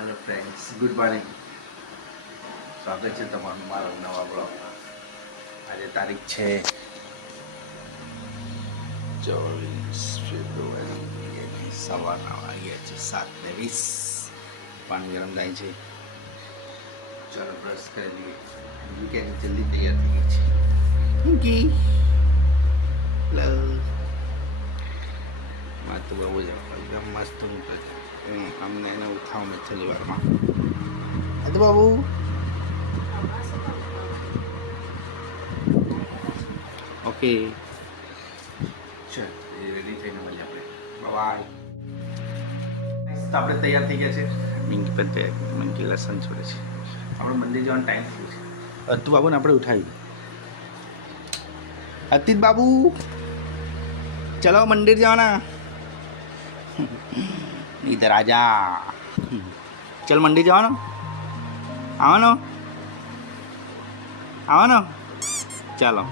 Hello friends, good morning. સ્વાગત છે તમારું મારા નવા બ્લોગમાં. આજે તારીખ છે 24 ફેબ્રુઆરી. સવારના વાગ્યા છે 7:20. પાણી ગરમ થાય છે. ચાલો બ્રશ કરી લઈએ. વીકેન્ડ જલ્દી તૈયાર થઈ ગઈ છે. પિંકી હેલો. માં તો બહુ જ એકદમ મસ્ત મૂકે છે. અમને એને ઉઠાવ મેં છેલ્લી વારમાં. તો બાબુ ઓકે ચાલ રેડી થઈને મળીએ આપણે. બાય. આપણે તૈયાર થઈ ગયા છે. મિંકી પણ તૈયાર. મિંકી લસણ છોડે છે. આપણે મંદિર જવાનો ટાઈમ થયો છે. અતુ બાબુને આપણે ઉઠાવી. અતિત બાબુ ચલો મંદિર જવાના. इधर आजा. चल मंडी जवानो. आवनो आवनो. चलो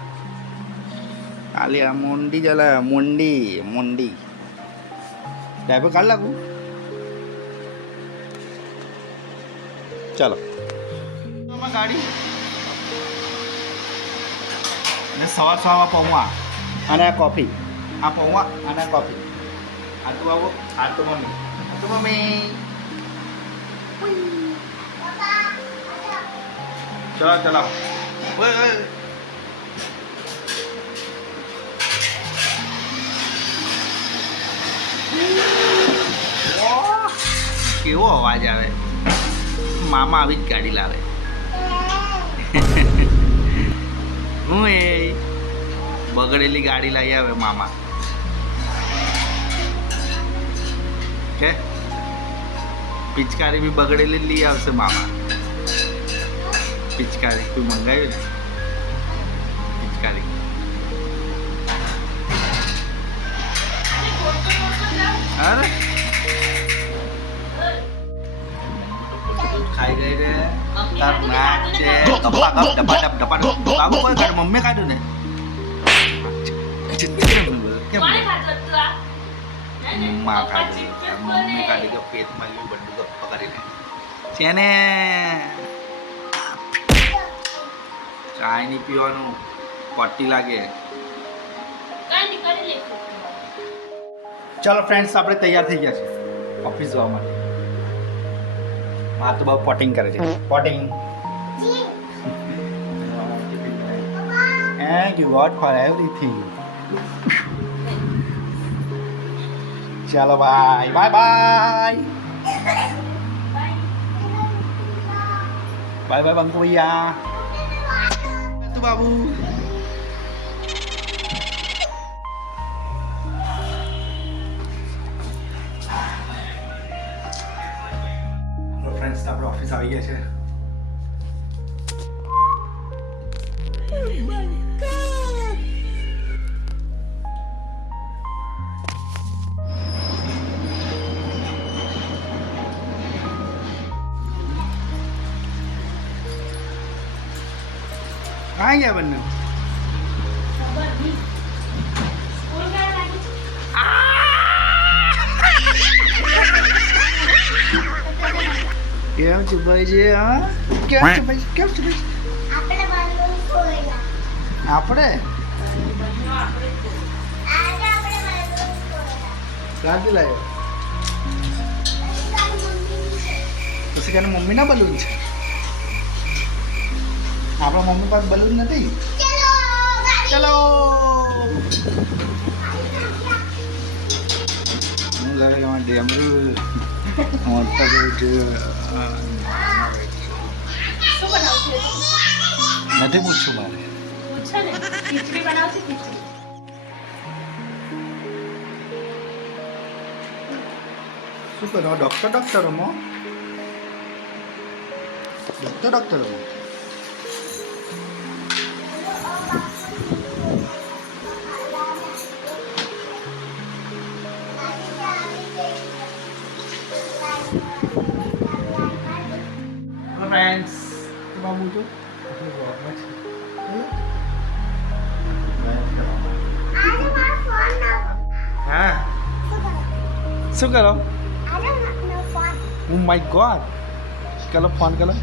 आलिया मुंडी चला. मुंडी मुंडी ड्राइवर काढ लागू. चलो गाड़ी અને સવાર પૌવા અને કોફી. આ પૌવા અને કોફી. આ તો આવો. આ તો મમ્મી. આ તો મમ્મી. ચલો ચલો. ઓય ઓય. કેવો અવાજ આવે. મામા આવી જ ગાડી લાવે. હું એ બગડેલી ગાડી લઈ આવે મામા. કે પિચકારી બી બગડેલી લઈ આવશે મામા. પિચકારી તું મંગાવ્યું ને પિચકારી. અરે ખાઈ ગઈ રે. તાર નાચે ગપ્પા ગપ ડબ્બા ડબ ડબ્બા ડબ. બાબુ કોઈ કાઢ. મમ્મી કાઢ્યું ને. કેમ માં કાઢી મમ્મી કાઢી ગયો. પેટમાં ગયું બધું ગપ્પા કરીને છે ને. ચાય નહીં પીવાનું. પટ્ટી લાગે. ચાલો ફ્રેન્ડ્સ, આપણે તૈયાર થઈ ગયા છે ઓફિસ જવા માટે. માં તો બહુ પોટિંગ કરે છે. પોટિંગ. Thank you God for everything. ચાલો bye bye bye bye bye બંકુ ભૈયા. તું બાબુ ફ્રેન્ડ્સ, આપણે ઓફિસ આવી ગયા છે. कहाँ गया बनने? કેમ છે ભાઈ? હા કેમ છે ભાઈ? કેમ છે ભાઈ? આપણે ક્યાંથી લાવ્યો? પછી કે મમ્મી ના બલૂન છે. આપણા મમ્મી પાસે બલૂન નથી. ચલો હું લાગે એમાં ડેમરું નથી પૂછવું મારે. શું કરો ડોક્ટરોમાં? ડોક્ટરોમાં ફ્રેન્ડ્સ, બાબુ તો હા શું કરો? Oh my God. કરો ફોન કરો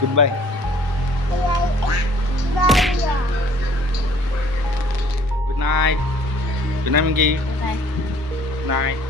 ગુડ બાય ગુડ નાઇટ મિંકી Bye. નાઇટ